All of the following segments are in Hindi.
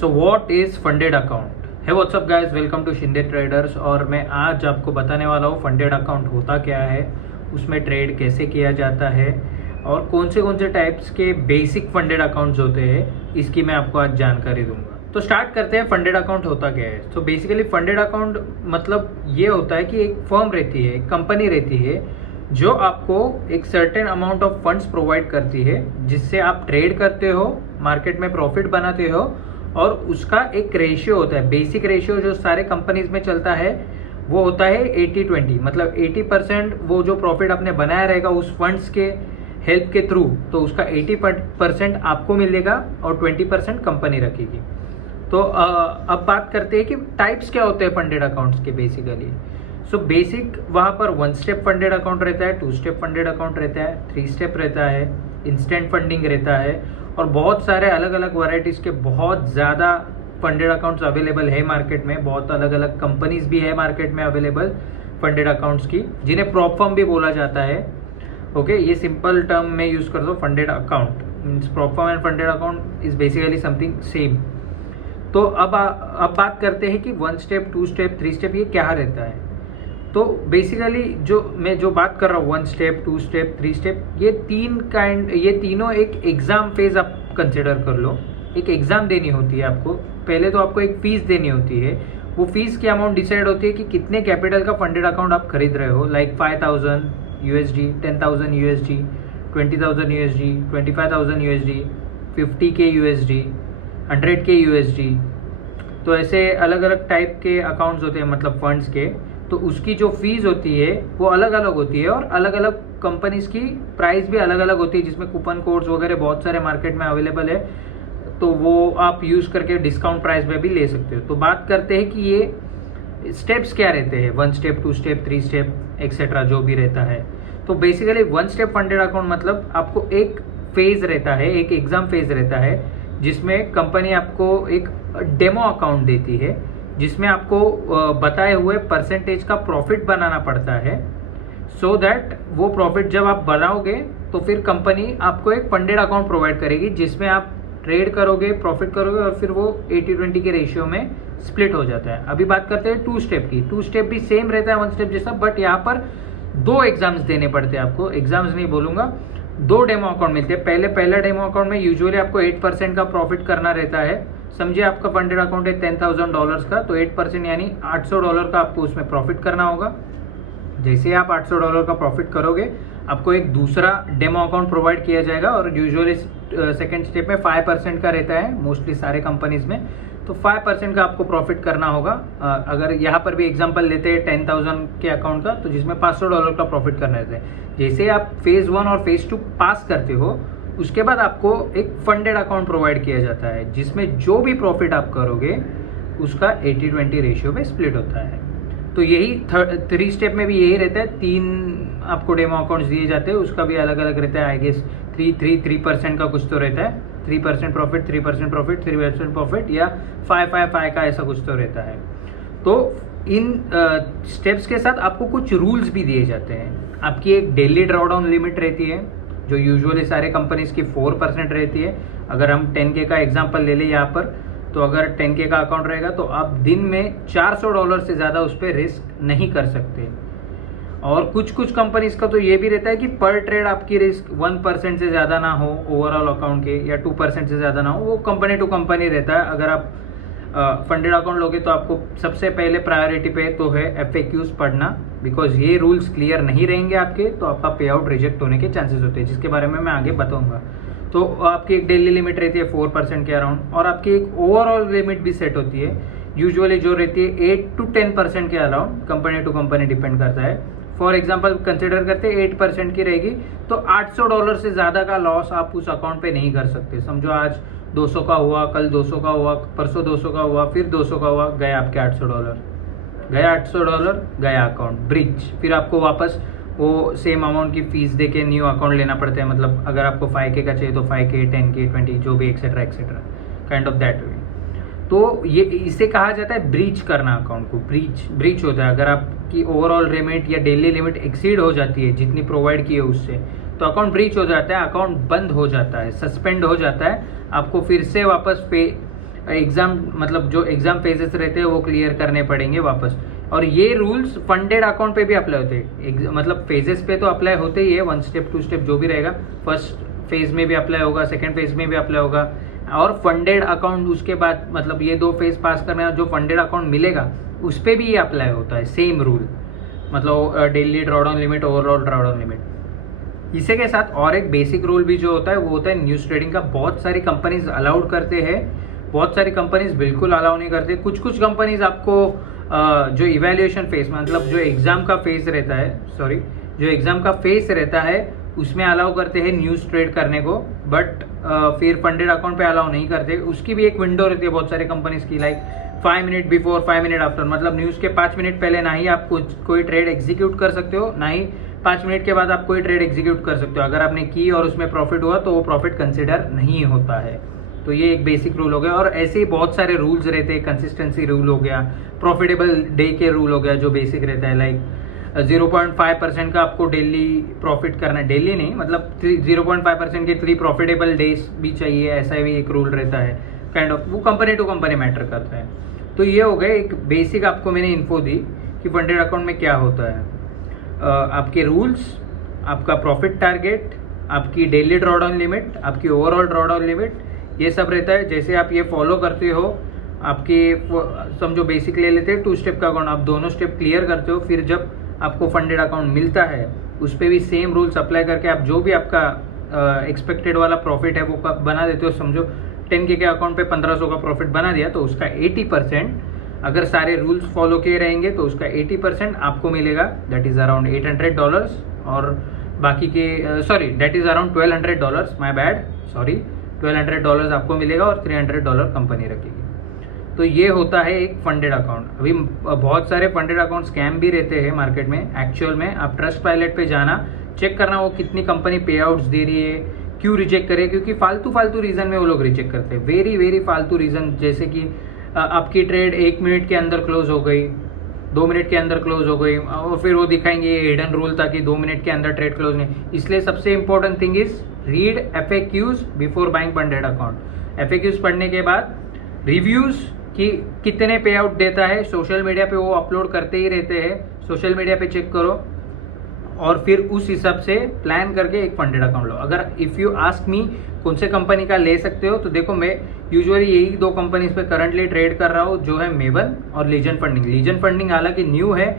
So what is funded account? Hey what's up guys, welcome to Shinde traders. और मैं आज आपको बताने वाला हूँ फंडेड अकाउंट होता क्या है, उसमें ट्रेड कैसे किया जाता है और कौन से टाइप्स के बेसिक फंडेड अकाउंट्स होते हैं, इसकी मैं आपको आज जानकारी दूंगा। तो स्टार्ट करते हैं, फंडेड अकाउंट होता क्या है। तो बेसिकली फंडेड अकाउंट मतलब ये होता है कि एक फर्म रहती है, एक कंपनी रहती है जो आपको एक certain amount of funds provide करती है, जिससे आप ट्रेड करते हो, मार्केट में प्रॉफिट बनाते हो और उसका एक रेशियो होता है। बेसिक रेशियो जो सारे कंपनीज में चलता है वो होता है 80-20, मतलब 80% वो जो प्रॉफिट आपने बनाया रहेगा उस फंड्स के हेल्प के थ्रू, तो उसका 80% आपको मिलेगा और 20% कंपनी रखेगी। तो अब बात करते हैं कि टाइप्स क्या होते हैं फंडेड अकाउंट्स के बेसिकली। सो बेसिक वहाँ पर 1 स्टेप फंडेड अकाउंट रहता है, 2 स्टेप फंडेड अकाउंट रहता है, 3 स्टेप रहता है, इंस्टेंट फंडिंग रहता है और बहुत सारे अलग अलग वैरायटीज़ के बहुत ज़्यादा फंडेड अकाउंट्स अवेलेबल है मार्केट में। बहुत अलग अलग कंपनीज भी है मार्केट में अवेलेबल फंडेड अकाउंट्स की, जिन्हें प्रॉप फर्म भी बोला जाता है। ओके, ये सिंपल टर्म में यूज़ कर दो, funded account means prop firm and funded account is basically something same. तो अब बात करते हैं कि 1 स्टेप, 2 स्टेप, 3 स्टेप ये क्या रहता है। तो बेसिकली जो बात कर रहा हूँ 1 स्टेप, 2 स्टेप, 3 स्टेप, ये तीनों एक एग्जाम फेज आप कंसिडर कर लो। एक एग्जाम देनी होती है आपको। पहले तो आपको एक फीस देनी होती है। वो फीस की अमाउंट डिसाइड होती है कि कितने कैपिटल का फंडेड अकाउंट आप खरीद रहे हो, like 5,000 USD, 10,000 USD, 20,000 USD, 25,000 USD, 50K USD, 100K USD। तो ऐसे अलग अलग टाइप के अकाउंट्स होते हैं, मतलब फंड्स के। तो उसकी जो फीस होती है वो अलग अलग होती है और अलग अलग कंपनीज की प्राइस भी अलग अलग होती है, जिसमें कूपन कोड्स वगैरह बहुत सारे मार्केट में अवेलेबल है। तो वो आप यूज़ करके डिस्काउंट प्राइस में भी ले सकते हो। तो बात करते हैं कि ये स्टेप्स क्या रहते हैं, 1 स्टेप, 2 स्टेप, 3 स्टेप एक्सेट्रा जो भी रहता है। तो बेसिकली 1 स्टेप फंडेड अकाउंट मतलब आपको एक फेज रहता है, एक एग्जाम फेज रहता है, जिसमें कंपनी आपको एक डेमो अकाउंट देती है, जिसमें आपको बताए हुए परसेंटेज का प्रॉफिट बनाना पड़ता है। सो दैट वो प्रॉफिट जब आप बनाओगे तो फिर कंपनी आपको एक फंडेड अकाउंट प्रोवाइड करेगी, जिसमें आप ट्रेड करोगे, प्रॉफिट करोगे और फिर वो 80-20 के रेशियो में स्प्लिट हो जाता है। अभी बात करते हैं 2 स्टेप की। 2 स्टेप भी सेम रहता है 1 स्टेप जैसा, बट यहाँ पर 2 एग्जाम्स देने पड़ते हैं आपको। एग्जाम्स नहीं बोलूंगा, 2 डेमो अकाउंट मिलते हैं। पहला डेमो अकाउंट में यूजुअली आपको 8% का प्रॉफिट करना रहता है। समझिए आपका फंडेड अकाउंट है $10,000 का, तो 8% यानी $800 का आपको उसमें प्रॉफिट करना होगा। जैसे आप $800 का प्रॉफिट करोगे, आपको एक दूसरा डेमो अकाउंट प्रोवाइड किया जाएगा और यूजुअली सेकेंड स्टेप में 5% का रहता है मोस्टली सारे कंपनीज में। तो 5% का आपको प्रॉफिट करना होगा। अगर यहाँ पर भी एग्जांपल लेते हैं 10,000 के अकाउंट का, तो जिसमें $500 का प्रॉफिट करना रहता है। जैसे आप फेज 1 और फेज 2 पास करते हो, उसके बाद आपको एक फंडेड अकाउंट प्रोवाइड किया जाता है, जिसमें जो भी प्रॉफिट आप करोगे उसका 80-20 रेशियो में स्प्लिट होता है। तो यही 3 स्टेप में भी यही रहता है। 3 आपको डेमो अकाउंट्स दिए जाते हैं, उसका भी अलग अलग रहता है। आई गेस 3% का कुछ तो रहता है, 3% प्रॉफिट, 3% प्रॉफिट, 3% प्रॉफिट, या 5 का ऐसा कुछ तो रहता है। तो इन स्टेप्स के साथ आपको कुछ रूल्स भी दिए जाते हैं। आपकी एक डेली ड्रॉडाउन लिमिट रहती है, जो यूजुअली सारे कंपनीज की 4% रहती है। अगर हम 10K का एग्जांपल ले लें यहाँ पर, तो अगर 10K का अकाउंट रहेगा तो आप दिन में $400 से ज़्यादा उस पर रिस्क नहीं कर सकते। और कुछ कंपनीज का तो ये भी रहता है कि पर ट्रेड आपकी रिस्क 1% से ज़्यादा ना हो ओवरऑल अकाउंट के, या 2% से ज़्यादा ना हो। वो कंपनी टू कंपनी रहता है। अगर आप फंडेड अकाउंट लोगे तो आपको सबसे पहले प्रायोरिटी पे तो है FAQs पढ़ना, बिकॉज ये रूल्स क्लियर नहीं रहेंगे आपके तो आपका पे आउट रिजेक्ट होने के चांसेस होते हैं, जिसके बारे में मैं आगे बताऊंगा। तो आपकी एक डेली लिमिट रहती है 4% के अराउंड, और आपकी एक ओवरऑल लिमिट भी सेट होती है, यूजुअली जो रहती है 8-10% के around. Company to company depend करता है। फॉर एग्जाम्पल कंसिडर करते हैं 8% की रहेगी, तो $800 से ज़्यादा का लॉस आप उस अकाउंट पे नहीं कर सकते। समझो आज 200 का हुआ, कल 200 का हुआ, परसों 200 का हुआ, फिर 200 का हुआ, गए आपके $800, गया अकाउंट ब्रिज। फिर आपको वापस वो सेम अमाउंट की फीस दे के न्यू अकाउंट लेना पड़ता है। मतलब अगर आपको 5K का चाहिए तो 5K, 10K, 20, जो भी etcetera kind of that way. तो ये इसे कहा जाता है ब्रीच करना। अकाउंट को ब्रीच होता है। अगर आपकी ओवरऑल लिमिट या डेली लिमिट एक्सीड हो जाती है जितनी प्रोवाइड की है उससे, तो अकाउंट ब्रीच हो जाता है, अकाउंट बंद हो जाता है, सस्पेंड हो जाता है। आपको फिर से वापस पे एग्जाम मतलब जो एग्जाम फेजेस रहते हैं वो क्लियर करने पड़ेंगे वापस। और ये रूल्स फंडेड अकाउंट पे भी अप्लाई होते हैं, मतलब फेजेस पे तो अप्लाई होते ही है, 1 स्टेप 2 स्टेप जो भी रहेगा, फर्स्ट फेज में भी अप्लाई होगा, सेकेंड फेज में भी अप्लाई होगा, और फंडेड अकाउंट उसके बाद मतलब ये 2 फेज पास करने जो फंडेड अकाउंट मिलेगा उस पर भी ये अप्लाई होता है, सेम रूल, मतलब daily drawdown limit, overall drawdown limit. इसी के साथ और एक बेसिक रूल भी जो होता है वो होता है न्यूज़ ट्रेडिंग का। बहुत सारी कंपनीज अलाउड करते हैं, बहुत सारी कंपनीज बिल्कुल अलाउ नहीं करते। कुछ कुछ कंपनीज आपको जो इवैल्यूएशन फेज मतलब जो एग्जाम का फेज रहता है, जो एग्जाम का फेज रहता है उसमें अलाउ करते हैं न्यूज़ ट्रेड करने को, बट फिर फंडेड अकाउंट पे अलाउ नहीं करते। उसकी भी एक विंडो रहती है बहुत सारे कंपनीज की, like 5 minute before, 5 minute after, मतलब न्यूज़ के 5 मिनट पहले ना ही आप कोई ट्रेड एग्जीक्यूट कर सकते हो, ना ही 5 मिनट के बाद आप कोई ट्रेड एग्जीक्यूट कर सकते हो। अगर आपने की और उसमें प्रॉफिट हुआ तो वो प्रॉफिट कंसिडर नहीं होता है। तो ये एक बेसिक रूल हो गया। और ऐसे ही बहुत सारे रूल्स रहते हैं, कंसिस्टेंसी रूल हो गया, प्रॉफिटेबल डे के रूल हो गया जो बेसिक रहता है, लाइक 0.5% का आपको डेली प्रॉफिट करना है, डेली नहीं मतलब 0.5% के 3 प्रॉफिटेबल डेज भी चाहिए, ऐसा भी एक रूल रहता है काइंड ऑफ, वो कंपनी टू कंपनी मैटर करता है। तो ये हो गए एक बेसिक, आपको मैंने इन्फो दी कि फंडेड अकाउंट में क्या होता है, आपके रूल्स, आपका प्रॉफिट टारगेट, आपकी डेली ड्रॉडाउन लिमिट, आपकी ओवरऑल ड्रॉडाउन लिमिट, ये सब रहता है। जैसे आप ये फॉलो करते हो, आपके समझो बेसिक ले लेते हैं 2 स्टेप का अकाउंट, आप दोनों स्टेप क्लियर करते हो, फिर जब आपको फंडेड अकाउंट मिलता है उस पर भी सेम रूल्स अप्लाई करके आप जो भी आपका एक्सपेक्टेड वाला प्रॉफिट है वो बना देते हो। समझो 10K के अकाउंट पे 1500 का प्रॉफिट बना दिया तो उसका 80%, अगर सारे रूल्स फॉलो किए रहेंगे तो उसका 80% आपको मिलेगा, दैट इज अराउंड $800, और बाकी के that is around $1200, my bad, $1200 आपको मिलेगा और $300 कंपनी रखेगी। तो ये होता है एक फंडेड अकाउंट। अभी बहुत सारे फंडेड अकाउंट स्कैम भी रहते हैं मार्केट में। एक्चुअल में आप ट्रस्ट पायलट पे जाना, चेक करना वो कितनी कंपनी पे आउट्स दे रही है, क्यों रिजेक्ट करे, क्योंकि फालतू रीजन में वो लोग रिजेक्ट करते हैं, वेरी फालतू रीजन, जैसे कि आपकी ट्रेड 1 मिनट के अंदर क्लोज हो गई, 2 मिनट के अंदर क्लोज हो गई, और फिर वो दिखाएंगे ये हिडन रूल था कि 2 मिनट के अंदर ट्रेड क्लोज नहीं। इसलिए सबसे important thing is read FAQs before buying funded account. FAQs पढ़ने के बाद रिव्यूज कि कितने पे आउट देता है, सोशल मीडिया पे वो अपलोड करते ही रहते हैं, सोशल मीडिया पे चेक करो और फिर उस हिसाब से प्लान करके एक फंडेड अकाउंट लो। अगर इफ़ यू आस्क मी कौन से कंपनी का ले सकते हो, तो देखो मैं यूजुअली यही 2 कंपनीज पे करंटली ट्रेड कर रहा हूँ, जो है मेवन और लीजन फंडिंग। लीजन फंडिंग हालांकि न्यू है,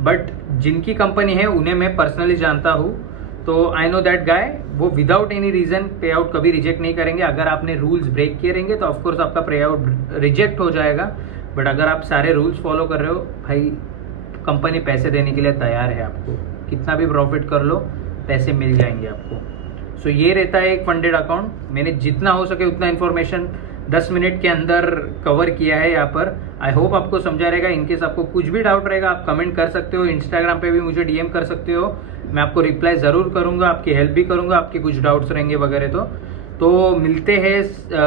बट जिनकी कंपनी है उन्हें मैं पर्सनली जानता हूँ, तो आई नो दैट गाय, वो विदाउट एनी रीजन पे आउट कभी रिजेक्ट नहीं करेंगे। अगर आपने रूल्स ब्रेक किए रहेंगे तो ऑफकोर्स आपका पे आउट रिजेक्ट हो जाएगा, बट अगर आप सारे रूल्स फॉलो कर रहे हो, भाई कंपनी पैसे देने के लिए तैयार है आपको, कितना भी प्रॉफिट कर लो पैसे मिल जाएंगे आपको। सो ये रहता है एक फंडेड अकाउंट। मैंने जितना हो सके उतना इन्फॉर्मेशन 10 मिनट के अंदर कवर किया है यहाँ पर। आई होप आपको समझा रहेगा। इनकेस आपको कुछ भी डाउट रहेगा आप कमेंट कर सकते हो, इंस्टाग्राम पे भी मुझे DM कर सकते हो, मैं आपको रिप्लाई ज़रूर करूँगा, आपकी हेल्प भी करूँगा, आपके कुछ डाउट्स रहेंगे वगैरह। तो मिलते हैं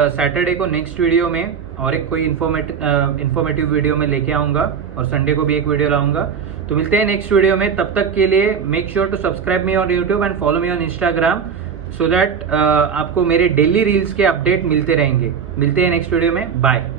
सैटरडे को नेक्स्ट वीडियो में, और एक कोई इन्फॉर्मेटिव वीडियो में लेके आऊँगा, और संडे को भी एक वीडियो लाऊंगा। तो मिलते हैं नेक्स्ट वीडियो में, तब तक के लिए make sure to subscribe me on YouTube and follow me on Instagram, so that आपको मेरे डेली रील्स के अपडेट मिलते रहेंगे। मिलते हैं नेक्स्ट वीडियो में, बाय।